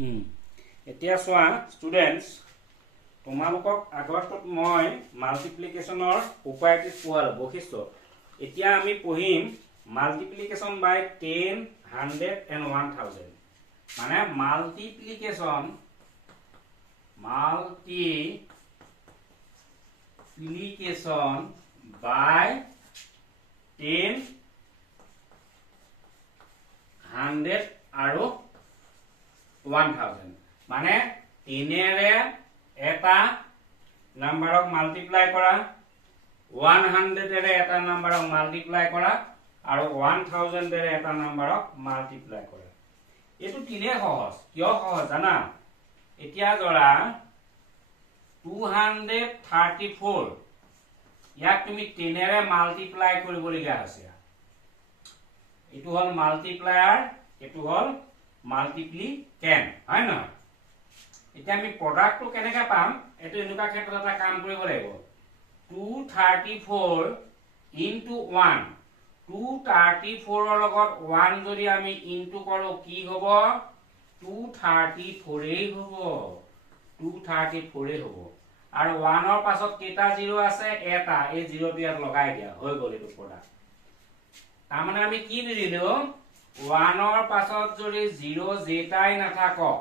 এতিয়া চোৱা ষ্টুডেন্টস তোমালোকক আগত মই মাল্টিপ্লিকেশনৰ প্ৰপাৰ্টিজ পোৱালো বৈশিষ্ট্য এতিয়া আমি পঢ়িম মাল্টিপ্লিকেশন বাই 10 100 and 1000 মানে মাল্টিপ্লিকেশন বাই 10 100 আৰু 1000 মানে 10 रे এটা নাম্বাৰক মাল্টিপ্লাই কৰা 100 रे এটা নাম্বাৰক মাল্টিপ্লাই কৰা আৰু 1000 रे এটা নাম্বাৰক মাল্টিপ্লাই কৰা এটো তিনে সহজ কিয় সহজ জানা এতিয়া ধৰা 234 ইয়াক তুমি 10 रे মাল্টিপ্লাই কৰিবলগীয়া আছে এটো হল মাল্টিপ্লায়াৰ এটো হল মাল্টিপ্লিকেন হয় না এতিয়া আমি প্ৰডাক্টটো কেনেকৈ পাম এটো এনেকুৱা ক্ষেত্ৰত এটা কাম কৰিব লাগিব 234 into 1 234 ৰ লগত 1 যদি আমি ইনটু কৰো কি হ'ব 234 এই হ'ব 234 এই হ'ব আৰু 1 ৰ পাছত কেটা 0 আছে এটা এই 0 টো ইয়াত লগাই দিয়া হৈ গল এটো প্ৰডাক্ট তাৰ মানে আমি কি দিলো 1 ৰ পাছত যদি 0 যেটাই নাথাকক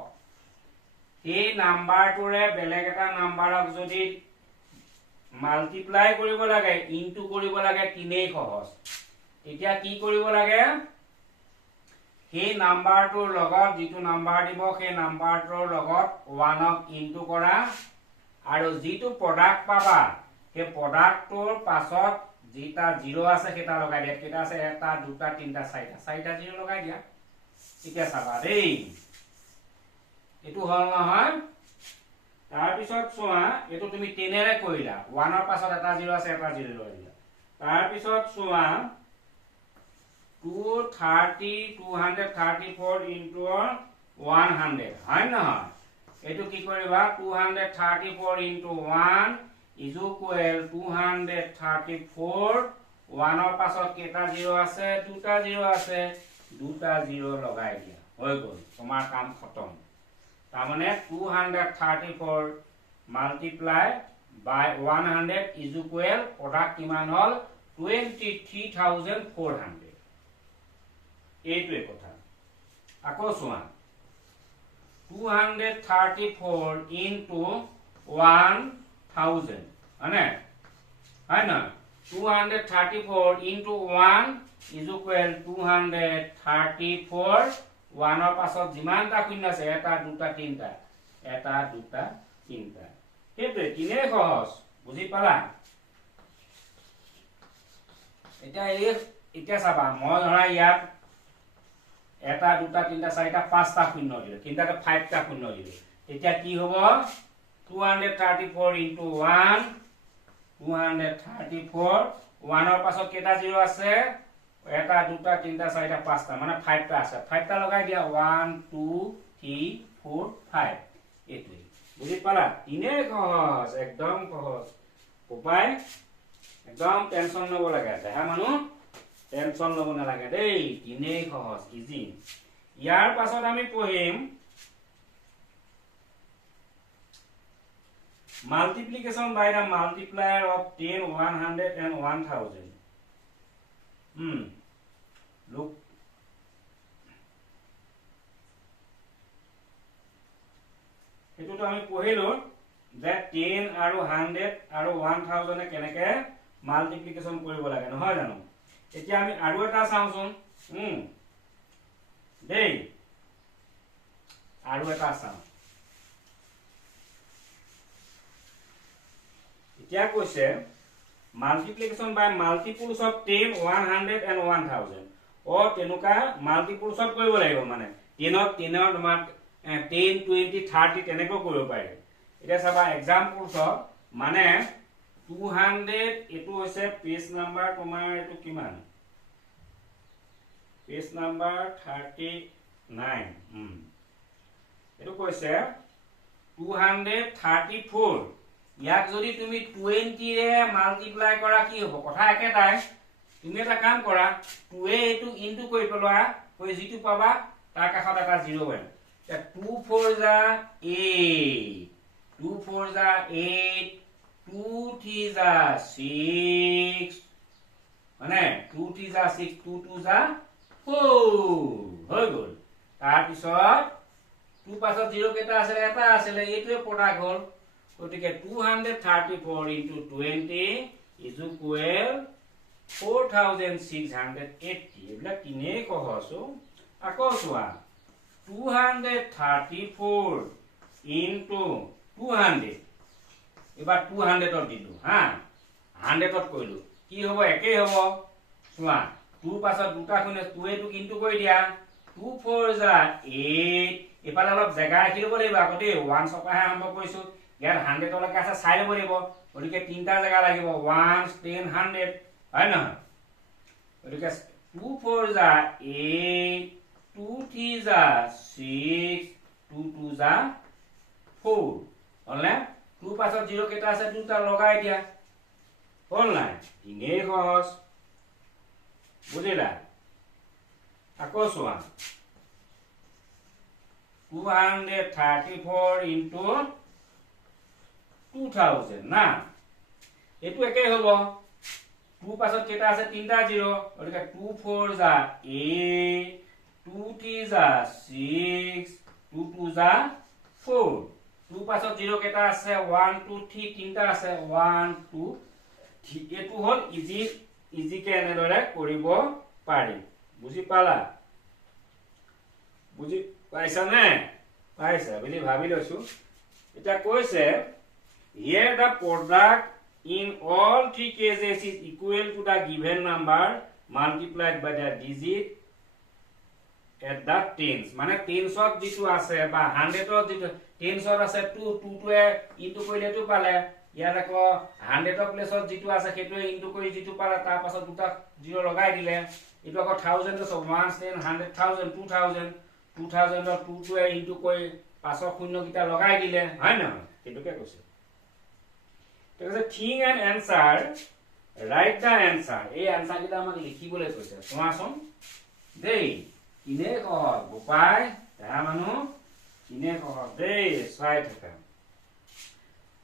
এই নাম্বাৰটোৰে বেলেগ এটা নাম্বাৰক যদি মাল্টিপ্লাই কৰিব লাগে ইনটু কৰিব লাগে তিনেই সহজ এতিয়া কি কৰিব লাগে সেই নাম্বাৰটোৰ লগত যিটো নাম্বাৰ দিব সেই নাম্বাৰটোৰ লগত 1 ক ইনটু কৰা আৰু যিটো প্ৰডাক্ট পাবা সেই প্ৰডাক্টটোৰ পাছত যেটা 0 আছে সেটা লগাই দিয়া কেটা আছে এটা দুটা তিনটা চাৰিটা 0 লগাই দিয়া এতিয়া চাবা দেই এটো হল নহয় তাৰ পিছত চোৱা এটো তুমি 10 ৰে কৰিলা 1 ৰ পাছত এটা 0 আছে এটা 0 লগাই দিলা তাৰ পিছত চোৱা 234 into 100 হয় নহয় এটো কি কৰিবা 234 into 1 is equal 234 1 ৰ পাছত কেটা 0 আছে দুটা 0 আছে দুটা 0 লগাই দিয়া হৈ গল তোমাৰ কাম খতম তাৰ মানে 234 multiply by 100 is equal product কিমান হল 23400 এইটোৱে কথা আকৌ চোৱা 234 into 1000 মানে হয় না 234 into 1 is equal 234 1 ৰ পাছত যিমানটা শূন্য আছে এটা দুটা তিনটা এটা দুটা তিনটা হেতু কিনে সহজ বুজি পালা এতিয়া চাবা মই ধৰা ইয়াত এটা দুটা তিনটা চাৰিটা পাঁচটা শূন্য দিলে তিনটাতে 5টা শূন্য দিলে এতিয়া কি হ'ব 234 into 1 234 1 ৰ পাছত কেটা 0 আছে এটা দুটা তিনটা চাৰিটা পাঁচটা মানে 5টা আছে 5টা লগাই দিয়া 1 2 3 4 5 এইটোই বুজি পালা তিনে সহজ একদম সহজ উপায় একদম টেনশন লব লাগে দেখা মানুহ টেনশন লব না লাগে দেই তিনে সহজ ইজি ইয়াৰ পাছত আমি পঢ়িম multiplication by the multiplier of 10 100 and 1000 look এটো আমি পঢ়িলো যে 10 আৰু 100 আৰু 1000 কেনেকে মাল্টিপ্লিকেশন কৰিব লাগে নহয় জানো এতিয়া আমি আৰু এটা চাওঁচোন দেই আৰু এটা চাওঁ এতিয়া কৈছে multiplication by multiples of 10 100 and 1000 O তেনুকা multiples of কৰিব লাগিব মানে 10 তোমাৰ 10 20 30 তেনেকৈ কৰিব পাৰি এটা চাবা एग्जांपल्स মানে 200 এটো হৈছে পেজ নাম্বাৰ তোমাৰ এটো কিমান পেজ নাম্বাৰ 39 এটো কৈছে 234 ইয়াক যদি তুমি 20 ৰে মাল্টিপ্লাই কৰা কি হ'ব কথা একেটাই তুমি এটা কাম কৰা 2 এ এটো ইনটু কৰি পেলোৱা কই জিটো পাবা তাৰ কাষত এটা 0 বনে 2 4 जा 8 2 4 जा 8 2 3 जा 6 মানে 2 3 जा 6 2 2 जा 4 হৈ গল তাৰ পিছত 2 পাছত 0 কেটা আছে এটা আছে এইটোৱে প্ৰডাক্ট হল গতিকে 234 into 20 is equal 4680 এবিলাক কিনে কহছ আকৌ চোৱা 234 into 200 এবাৰ 200 ত দিলো হা 100 ত কইলো কি হ'ব একেই হ'ব চোৱা 2 পাছত দুটা খুনে 2 এ টু ইনটু কৰি দিয়া 2 4 যা 8 এফালে অলপ জায়গা ৰাখি লব লাগিব আকৌ দেই 1 সপাহে আৰম্ভ কৰিছো ইয়াৰ 100 লৈকে আছে চাই লব লাগিব গতিকে তিনটা জায়গা লাগিব 1 10 100 হয় না গতিকে 2 4 যা 8 2 3 যা 6 2 2 যা 4 হলনে 2 পাছত 0 কেটা আছে দুটা লগাই দিয়া হল নাই ইনে সহজ বুজিলা আকৌ চোৱা 234 into 2000 না এটো একে হব 2 পাছত কেটা আছে তিনটা 0 গতিকে 2 4 যা 8 2 3 যা 6 2 2 যা 4 2 পাছত 0 কেটা আছে 1 2 3 তিনটা আছে 1 2 3 এটো হল ইজি কে এনেদৰে কৰিব পাৰি বুজি পালা বুজি পাইছা নে পাইছা বুলি ভাবি লৈছো এটা কৈছে here the product in all three cases is equal to the given number multiplied by the digit at the tens মানে tensত যেটো আছে বা 100ত যেটো tensত আছে 2 2 টোৱে ইনটু কৰিলে তো পালে ইয়াত আকৌ 100ৰ প্লেসত যেটো আছে সেইটোৱে ইনটু কৰি যেটো পালে তাৰ পাছত দুটা 0 লগাই দিলে এটো আকৌ 1000 তো 1 10 100000 2000 2000 ৰ 2 টোৱে ইনটু কৰি পাছৰ শূন্য কিটা লগাই দিলে হয় না এটোকে কৈছে তেকছে think and answer write the answer এই আনসার কিটা আমাক লিখিবলৈ কৈছে তোমাচোন দেই কিনে কহ গোপাই তা মানু কিনে কহ দেই চাই থাকা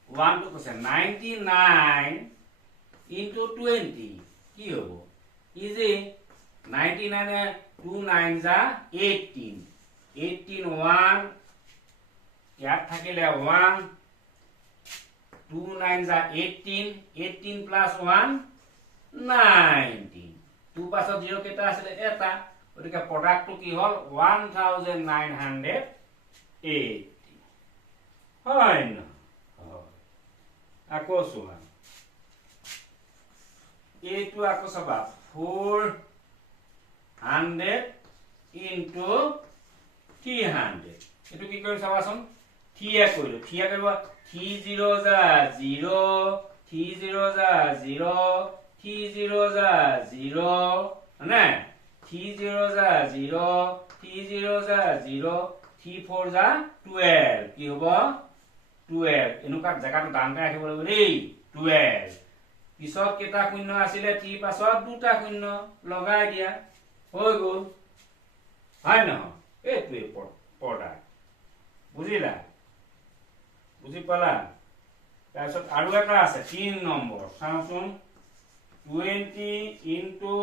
1 to কৈছে 99 into 20 কি হ'ব ইজি 99 এ 2 9 যা 18 18 1 ইয়াত থাকিলে 1 2 9 যা 18 18 plus 1 19 2 পাছত 0 কেটা আছে এটা গতিকে প্ৰডাক্টটো কি হল 1980 হয় না আকৌ চোৱা এইটো আকৌ চাবা 400 into 300 এটো কি কৰিম চাবাচোন 3 এ কৰিলো 3 এ কৰিব 30 যা 0 30 যা 0 30 যা 0 না 30 যা 0 30 যা 0 34 যা 12 কি হ'ব 12 এনুকা জায়গাটো দানকে ৰাখিব লাগিব দেই 12 পিছত কেটা শূন্য আছিল 3 পাছত দুটা শূন্য লগাই দিয়া হৈ গল হয় না এইটোৱে প্ৰডাক্ট বুজিলা বুজি পালা তাৰপিছত আৰু এটা আছে 3 নম্বৰ চাওচোন 20 into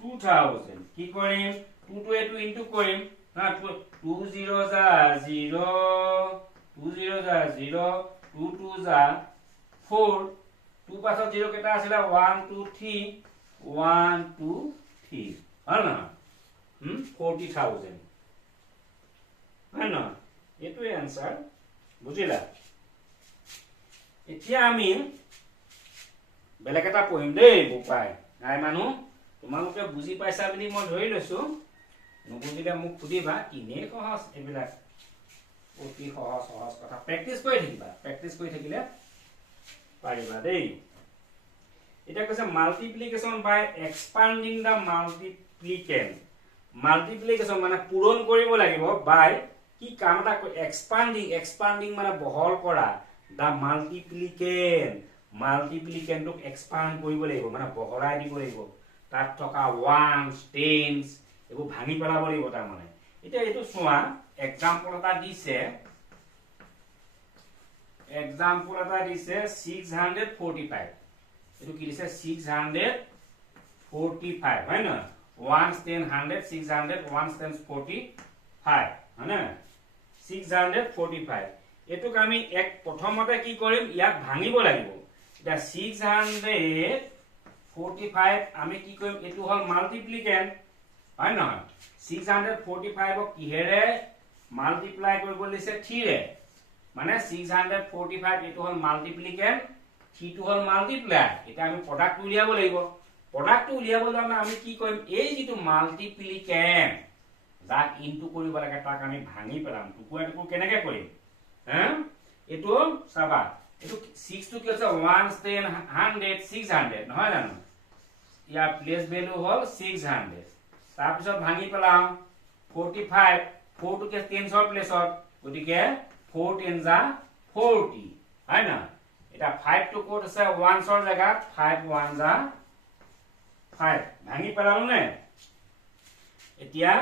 2000 কি কৰিম 2 to এটো ইনটু কৰিম না 20 যা 0 20 যা 0 22 যা 4 2 পাছত 0 কেটা আছিল 1 2 3 1 2 3 হয় না 40000 হয় না এটোই आंसर বুজিলা এতিয়া আমি বেলেগ এটা পঢ়িম দেই বুপাই নাই মানুহ তোমালোকে বুজি পাইছা বুলি মই ধৰি লৈছো নুবুজিলে মোক সুধিবা কিনে সহজ এবিলাক অতি সহজ সহজ কথা প্ৰেক্টিস কৰি থাকিলে পাৰিবা দেই এটা কৈছে মাল্টিপ্লিকেশন বাই এক্সপান্ডিং দা মাল্টিপ্লিকেশন মানে পূৰণ কৰিব লাগিব বাই কি কামটা এক্সপান্ডিং মানে বহল কৰা দা মাল্টিপ্লিকেন্টক এক্সপান্ড কৰিব লাগিব মানে বহলাই দিব লাগিব তাত থকা 1s 10s এগো ভাঙি পেলাব লাগিব তাৰ মানে এতিয়া এইটো চোৱা এক্সাম্পল এটা দিছে 645 এইটো কি দিছে 645 হয় না 1 10 100 600 1 10 45 হয় না 645 এটুক আমি এক প্ৰথমতে কি কৰিম ইয়াক ভাঙিব লাগিব এটা 645 আমি কি কৰিম এটু হল মাল্টিপ্লিকেন্ট হয় না 645 ক কিহেৰে মাল্টিপ্লাই কৰিব দিছে 3 ৰে মানে 645 এটু হল মাল্টিপ্লিকেন্ট 3 টু হল মাল্টিপ্লাই এটা আমি প্ৰডাক্ট উলিয়াব লাগিব প্ৰডাক্ট উলিয়াবলৈ আমি কি কৰিম এই যেটো মাল্টিপ্লিকেন্ট যাক ইনটু কৰিব লাগে তাক আমি ভাঙি পেলাম টুকুৰা টুকুৰ কেনেকৈ কৰিম এটো চাবা এটো 6 টু কি আছে 1 10 100 600 নহয় জানো ইয়াৰ প্লেস ভ্যালু হল 600 তাৰ পিছত ভাঙি পেলাম 45 4 টু কি 10 ৰ প্লেসত গতিকে 4 10 যা 40 হয় না এটা 5 টু কোড আছে 1 ৰ জায়গাত 5 1 যা 5 ভাঙি পেলালো নে এতিয়া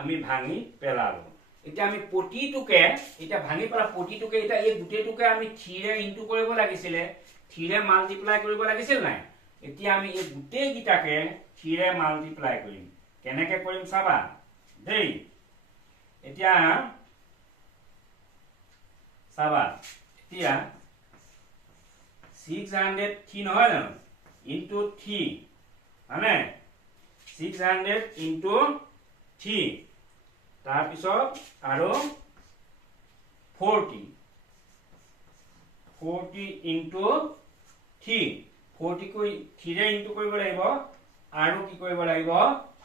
আমি ভাঙি পেলালো এটা আমি প্ৰতিটোকে এটা ভাঙি পেলা প্ৰতিটোকে এটা এই গুটেটোকে আমি 3 ৰে ইনটু কৰিব লাগিছিলে 3 ৰে মাল্টিপ্লাই কৰিব লাগিছিল নাই এতিয়া আমি এই গুটে গিটাকে 3 ৰে মাল্টিপ্লাই কৰিম কেনেকৈ কৰিম চাবা দেই এতিয়া চাবা এতিয়া 603 নহয় জানো ইনটু 3 মানে 600 ইনটু 3 তাৰ পিছত আৰু 40 ইনটু 3 40 কই 3 ৰে ইনটু কৰিব লাগিব আৰু কি কৰিব লাগিব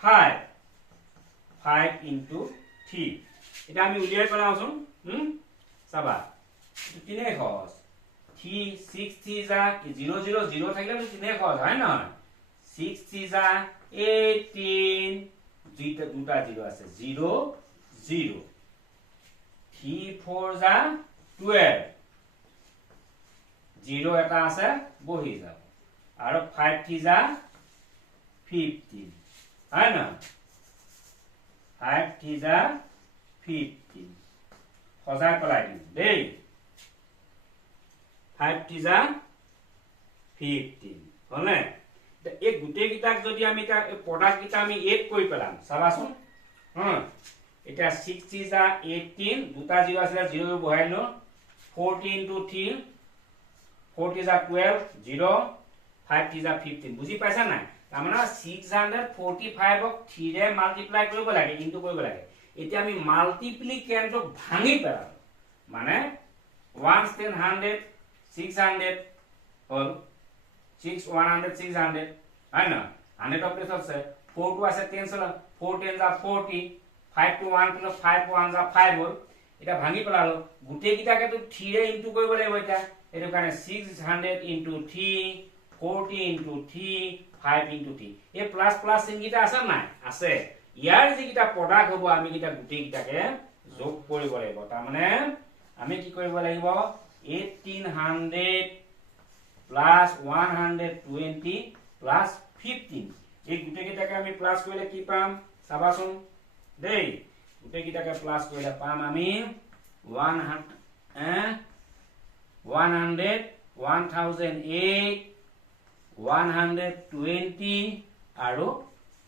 5 ইনটু 3 এটা আমি উলিয়াই পেলাওচোন চাবা তিনে খৰচ 3 6 3 যা 0 0 0 থাকিলে তিনে খৰচ হয় না 6 3 যা 18 দুটা 0 আছে 0 0 3 4 যা 12 0 এটা আছে বহি যাব আৰু 5 3 যা 15 হয় না 5 3 যা 15 সজাই পেলাই দিম দেই 5 3 যা 15 হলে এই গুটে গিটাক যদি আমি তা প্ৰডাক্ট গিটা আমি 8 কৰি পেলাম চাবাচোন এটা 6 3 যা 18 দুটা 0 আছে 0 বহাই লো 14 ইনটু 3 40 যা 12 0 5 3 যা 15 বুজি পাইছা নাই তাৰমানে 645 ক 3 ৰে মাল্টিপ্লাই কৰিব লাগে ইনটু কৰিব লাগে এতিয়া আমি মাল্টিপ্লিকেন্টক ভাঙি পেলাম মানে 1 10 100 600 হল 6 100 600 হয় না 100 প্লেস আছে 4 টু আছে 10 চলা 4 10 যা 40 5 টু 1 প্লাস 5 1 যা 5 হল এটা ভাঙি পেলালো গুটে গিটাকে তো 3 ৰে ইনটু কৰিব লাগিব এটা এটো কাৰণে 600 ইনটু 3 40 ইনটু 3 5 ইনটু 3 এই প্লাস প্লাস চিন গিটা আছে নাই আছে ইয়াৰ যি গিটা প্ৰডাক্ট হ'ব আমি গিটা গুটে গিটাকে যোগ কৰিব লাগিব তাৰ মানে আমি কি কৰিব লাগিব 1800 প্লাস 120 প্লাস 15 এই গুটে গিটাকে আমি প্লাস কৰিলে কি পাম চাবাচোন দেই গুটে গিটাকে প্লাস কৰিলে পাম আমি 100 1008 120 আৰু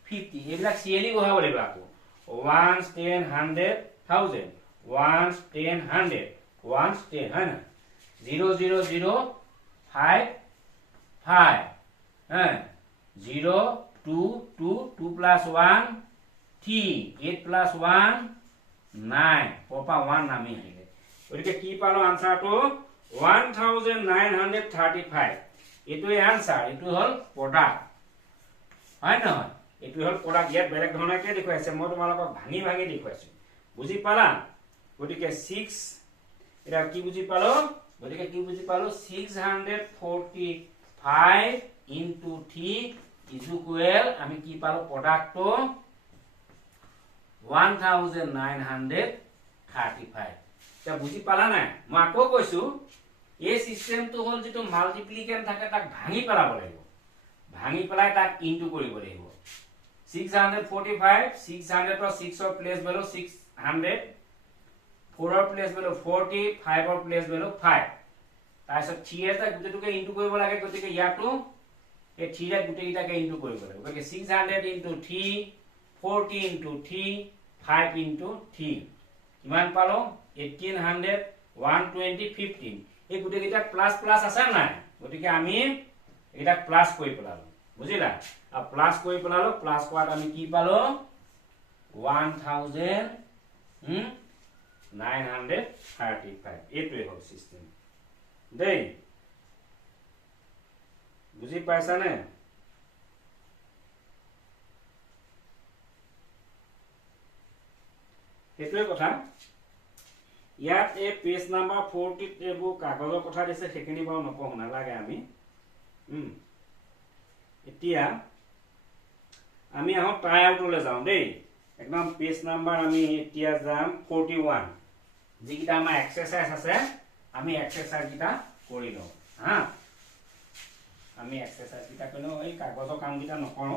50 এইবিলাক সিএলি বহাব লাগিব আকৌ 1 10 100 1000 1 10 100 1 10 হয় না 0 0 0 5 5 0 2 2 2 plus 1 3 8 plus 1 9 পপা 1 নামি আহিলে গতিকে কি পালো আনসাৰটো 1935 এটোই আনসাৰ এটো হল প্ৰডাক্ট হয় নহয় এটো হল প্ৰডাক্ট ইয়াত বেলেগ ধৰণে কে দেখুৱাইছে মই তোমালোকক ভাঙি ভাঙি দেখুৱাইছো বুজি পালা গতিকে 6 এটা কি বুজি পালো গতিকে কি বুজি পালো 645 into 3 is equal আমি কি পালো প্ৰডাক্টটো 1935 তা বুজি পালা নাই মই আকৌ কৈছো এই সিস্টেমটো হল যেটো মাল্টিপ্লিকেন্ট থাকে তাক ভাঙি পেলাব লাগিব ভাঙি পেলাই তাক ইনটু কৰিব লাগিব 645 600 ৰ 6 ৰ প্লেস ভ্যালু 100 4 ৰ প্লেস ভ্যালু 40 5 ৰ প্লেস ভ্যালু 5 তাৰপিছত 3 এটা গুটেটোকে ইনটু কৰিব লাগে গতিকে ইয়াতো এই 3 ৰে গুটেইটাকে ইনটু কৰিব লাগে গতিকে 600 ইনটু 3 40 ইনটু 3 5 ইনটু 3 কিমান পালো 1800 120 15 এই গুটেইটা প্লাস প্লাস আছে নাই গতিকে আমি এটা প্লাস কৰি পেলালো বুজিলা আৰ প্লাস কৰি পেলালো প্লাস কোৱাত আমি কি পালো 1935 এইটোৱে হ'ল সিস্টেম দেই বুজি পাইছা নে সেইটোৱে কথা ইয়াত এই পেজ নাম্বাৰ 40 এবো কাগজৰ কথা দিছে সেখিনি বাৰু নকওঁ নালাগে আমি এতিয়া আমি আহো ট্রাই আউটলে যাও দেই একদম পেজ নাম্বার আমি এতিয়া যাম 41 যেকিটা আমাৰ এক্সাৰসাইজ আছে আমি এক্সাৰসাইজ কিটা কৰি লও হা আমি এক্সাৰসাইজ কিটা কইনো এই কাগজৰ কাম কিটা নকৰো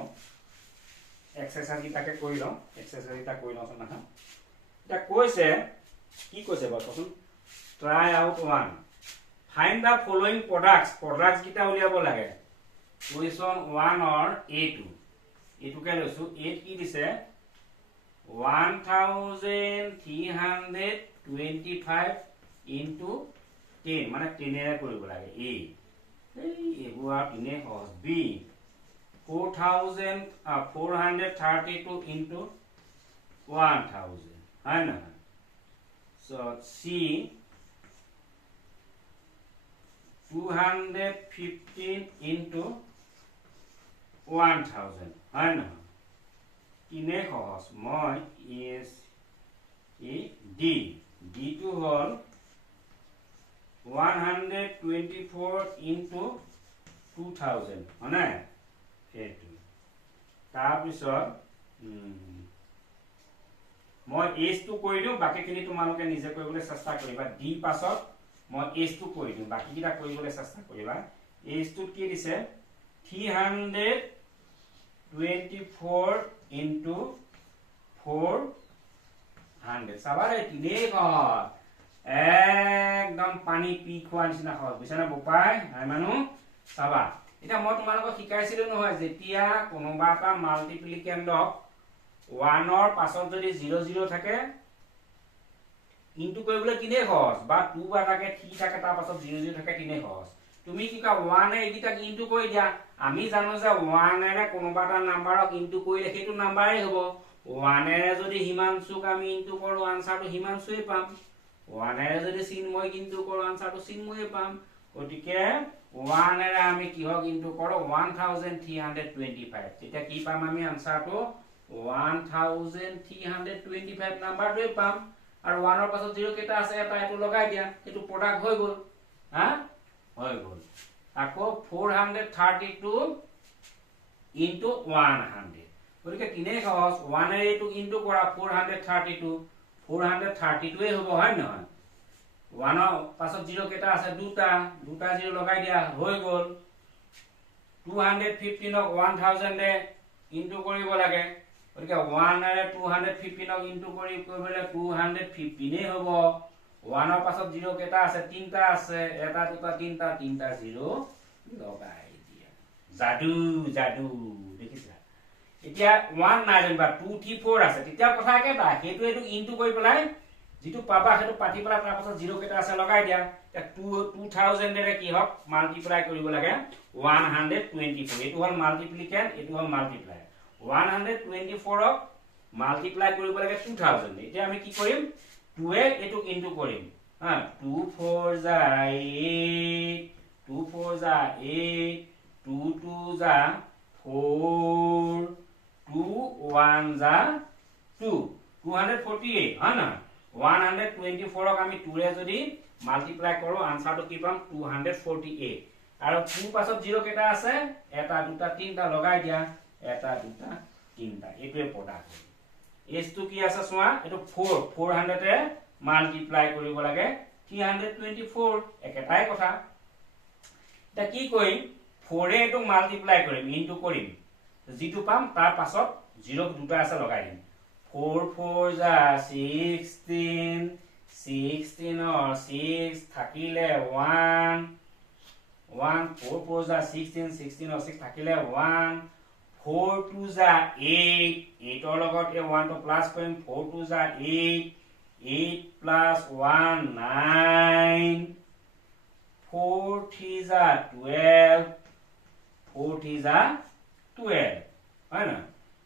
এক্সাৰসাইজ কিটাকে কৰি লও এক্সাৰসাইজ কিটা কৰি লও না এটা কৈছে কি কৈছে বাকচোন try out 1 find the following products কিটা উলিয়াব লাগে কুৱেশ্যন 1 or A2 এটুকে লৈছো 8 কি দিছে 1325 into 10 মানে 10 এৰে কৰিব লাগে A এই এগুৱা 3 সহজ B 4432 into 1000 হয় না so C 215 into 1000 হয় না কিনে সহজ মই এস ই ডি ডি টু হল 124 into 2000 হয়নে এইটো তাৰ পিছত মই এস টু কৰি দিও বাকিখিনি তোমালোকে নিজে কৰিবলৈ চেষ্টা কৰিবা ডি পাছত মই এস টু কৰি দিও বাকিকিটা কৰিবলৈ চেষ্টা কৰিবা এস টু কি দিছে 324 into 400 সবাৰে তিনে কৰ একদম পানি পি খোৱা নিচিনা হয় বুঝছানে বপাই আই মানু সবা এটা মই তোমালোকক শিকাইছিলো নহয় যেতিয়া কোনোবা এটা মাল্টিপ্লিকেন্ডক 1 ৰ পাছত যদি 00 থাকে ইনটু কৰিবলৈ কিনে সহজ বা 2 বা থাকে 3 থাকে তাৰ পাছত 00 থাকে কিনে সহজ তুমি কি কা 1 এ একিটা ইনটু কৰি দিয়া আমি জানো যে 1 এৰে কোনোবা এটা নাম্বাৰক ইনটু কৰিলে সেইটো নাম্বাৰই হ'ব 1 এৰে যদি হিমাংশুক আমি ইনটু কৰো আনসাৰটো হিমাংশুই পাম 1 এৰে যদি চিন্ময় ইনটু কৰো আনসাৰটো চিন্ময়ে পাম গতিকে 1 এৰে আমি কিহক ইনটু কৰো 1325 তেতিয়া কি পাম আমি আনসাৰটো 1325 নাম্বাৰটোই পাম আৰু 1 ৰ পাছত 0 কেটা আছে এটা এটো লগাই দিয়া এটো প্ৰডাক্ট হৈ গল হা হৈ গল আকৌ 432 into 100 গতিকে তিনে সহজ 1 এ এটো ইনটু কৰা 432 432 এ হ'ব হয় নহয় 1 ৰ পাছত 0 কেটা আছে দুটা 0 লগাই দিয়া হৈ গল 215 ক 1000 এ ইনটু কৰিব লাগে গতিকে 1 এৰে 215 ক ইনটু কৰিলে 215 এ হ'ব 1 ৰ পাছত 0 কেটা আছে তিনটা আছে এটা দুটা তিনটা 0 লগাই দিয়া জাদু জাদু দেখিছা এতিয়া 1 নাই যেনিবা 2 3 4 আছে তেতিয়া কথা কেটা হেতু এটো ইনটু কৰি পেলাই যেটো পাবা হেতু পাতি পেলাই তাৰ পাছত 0 কেটা আছে লগাই দিয়া এতিয়া 2000 এৰে কি হক মাল্টিপ্লাই কৰিব লাগে 124 এটো হল মাল্টিপ্লিকেন্ট এটো হল মাল্টিপ্লাই 124 ক মাল্টিপ্লাই কৰিব লাগে 2000 এতিয়া আমি কি কৰিম 2 এ এটো ইনটু কৰিম হা 2 4 যা 8 2 4 যা 8 2 2 যা 4 2 1 যা 2 248 হয় না 124 ক আমি 2 ৰে যদি মাল্টিপ্লাই কৰো আনসাৰটো কি পাম 248 আৰু 2 পাছত 0 কেটা আছে এটা দুটা তিনটা লগাই দিয়া এটা দুটা তিনটা এটোৱে প্ৰডাক্ট এস টু কি আছে সোয়া এটো 4 400 এ মাল্টিপ্লাই কৰিব লাগে 324 একেটাই কথা এটা কি কৰিম 4 এ এটো মাল্টিপ্লাই কৰিম ইনটু কৰিম যেটো পাম তাৰ পাছত 0 দুটা আছে লগাই দিম 4 4 যা 16 16 or 6 থাকিলে 1 1 4 4 যা 16 16 or 6 থাকিলে 1 4 2 যা 8 8 or লগত এই 1 to প্লাস কৰিম 4 2 যা 8 8 plus 1 9 4 3 যা 12 4 3 যা 12 হয় না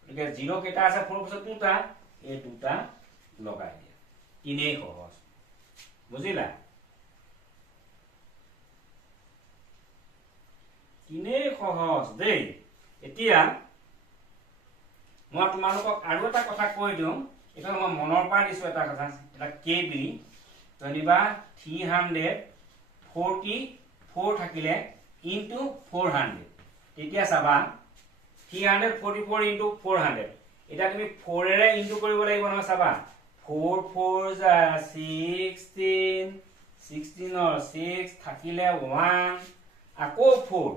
একে 0 কেটা আছে 4 পাছত দুটা এই দুটা লগাই দিয়া কিনেই সহজ বুজিলা কিনেই সহজ দেই এতিয়া মই তোমালোকক আৰু এটা কথা কৈ দিওঁ এটা মই মনৰ পৰা দিছো এটা কথা এটা কে বি জানিবা 344 থাকিলে ইনটু 400 তেতিয়া চাবা 344 into 400 এটা তুমি 4 এৰে ইনটু কৰিব লাগিব নহয় চাবা 4 4 যা 16 16 or 6 থাকিলে 1 আকৌ 4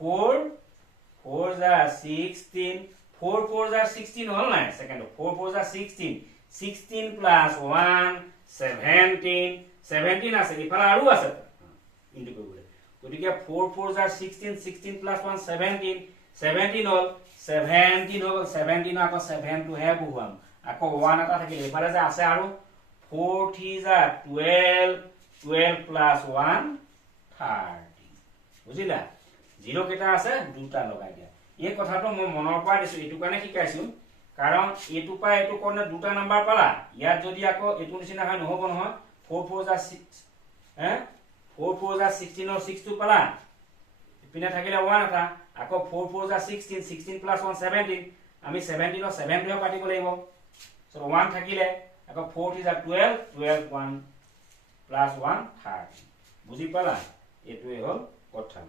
4 4 যা 16 4 4 যা 16 হল নাই সেকেন্ড 4 4 যা 16 16 plus 1 17 17 আছে ইফালে আৰু আছে ইনটু কৰিবলৈ গতিকে 4 4 যা 16 16 plus 1 17 17 হল 17 হল 17 আকৌ 7 টু হে বহুৱাম আকৌ 1 এটা থাকিলে ইফালে যে আছে আৰু 4 3 যা 12 12 plus 1 30 বুজিলা 0 কেটা আছে দুটা লগাই দিয়া এই কথাটো মই মনৰ পৰা দিছো এটু কাৰণে শিকাইছো কাৰণ এটু পা এটু কোনে দুটা নাম্বাৰ পালা ইয়াত যদি আকৌ এটু নিচিনা হয় নহব নহয় 4 4 যা 6 4 4 যা 16 or 6 টু পালা ইপিনে থাকিলে 1 এটা আকৌ 4 4 যা 16 16 plus 1 17 আমি 17 or 7 টু পাতিব লাগিব সো 1 থাকিলে আকৌ 4 3 যা 12 12 1 plus 1 30 বুজি পালা এটুৱে হল কথা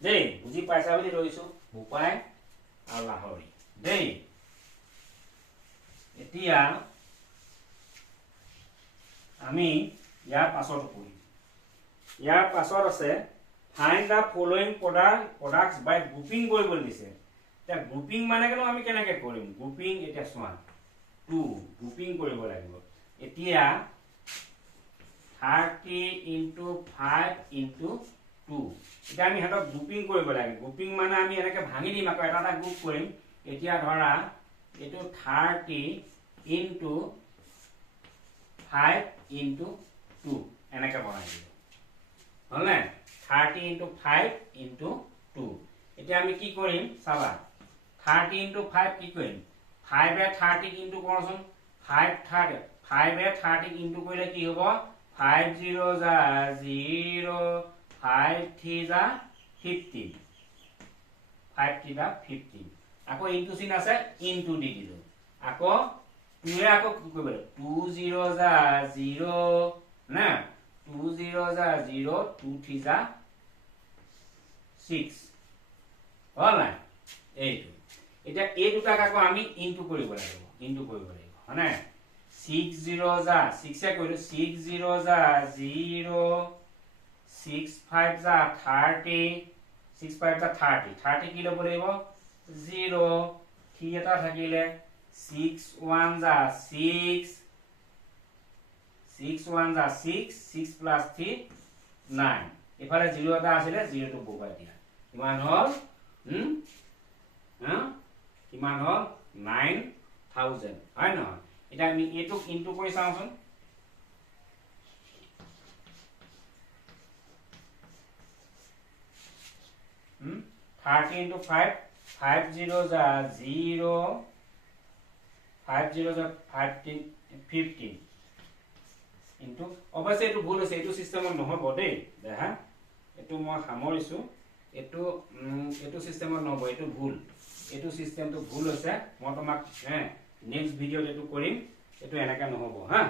দেই বুজি পাইছা বুলি ৰৈছো উপায় আৰু লাহৰি দেই এতিয়া আমি ইয়াৰ পাছত পঢ়িম ইয়াৰ পাছত আছে find the following products by grouping কৰিবলৈ দিছে তা গ্ৰুপিং মানে কেন আমি কেনেকৈ কৰিম গ্ৰুপিং এটা চোৱা 2 গ্ৰুপিং কৰিব লাগিব এতিয়া 30 into 5 into 2 এটা আমি হেতক গ্ৰুপিং কৰিব লাগে গ্ৰুপিং মানে আমি এনেকৈ ভাঙি দিম আকৌ এটা গ্ৰুপ কৰিম এতিয়া ধৰা এটো 30 into 5 into 2 এনেকৈ বনাই দিম হলনে 30 into 5 into 2 এতিয়া আমি কি কৰিম চাবা 30 into 5 কি কৰিম 5 এ 30 into কৰচোন 5 30 5 এ 30 into কৰিলে কি হ'ব 5 0 যা 0 5 3 যা 15 5 3 যা 15 আকৌ ইনটু চিন আছে ইনটু দি দিলো আকৌ 2 এ আকৌ কি কৰিব 2 0 যা 0 না 2 0 যা 0 2 3 যা 6 হল না এইটো এটা এই দুটাক আকৌ আমি ইনটু কৰিব লাগিব হয়নে 6 0 যা 6 এ কৰিলো 6 0 যা 0 6 5 যা 30 6 5 যা 30 30 কি লব লাগিব 0 3 এটা থাকিলে 6 1 যা 6 6 1 যা 6 6 plus 3 9 এফালে 0 এটা আছিল 0 টো বহুৱাই দিয়া কিমান হল কিমান হল 9000 হয় নহয় এটা আমি এটুক ইনটু কৰি চাওচোন 30 into 5 5 0 যা 0 5 0 যা 15 into অবশ্যই এটো ভুল আছে এটো সিস্টেমত নহব দেই দেখা এটো মই সামৰিছো এটো সিস্টেমত নহব এটো ভুল এটো সিস্টেমটো ভুল হৈছে মই তোমাক নেক্সট ভিডিওত এটো কৰিম এটো এনেকা নহব হা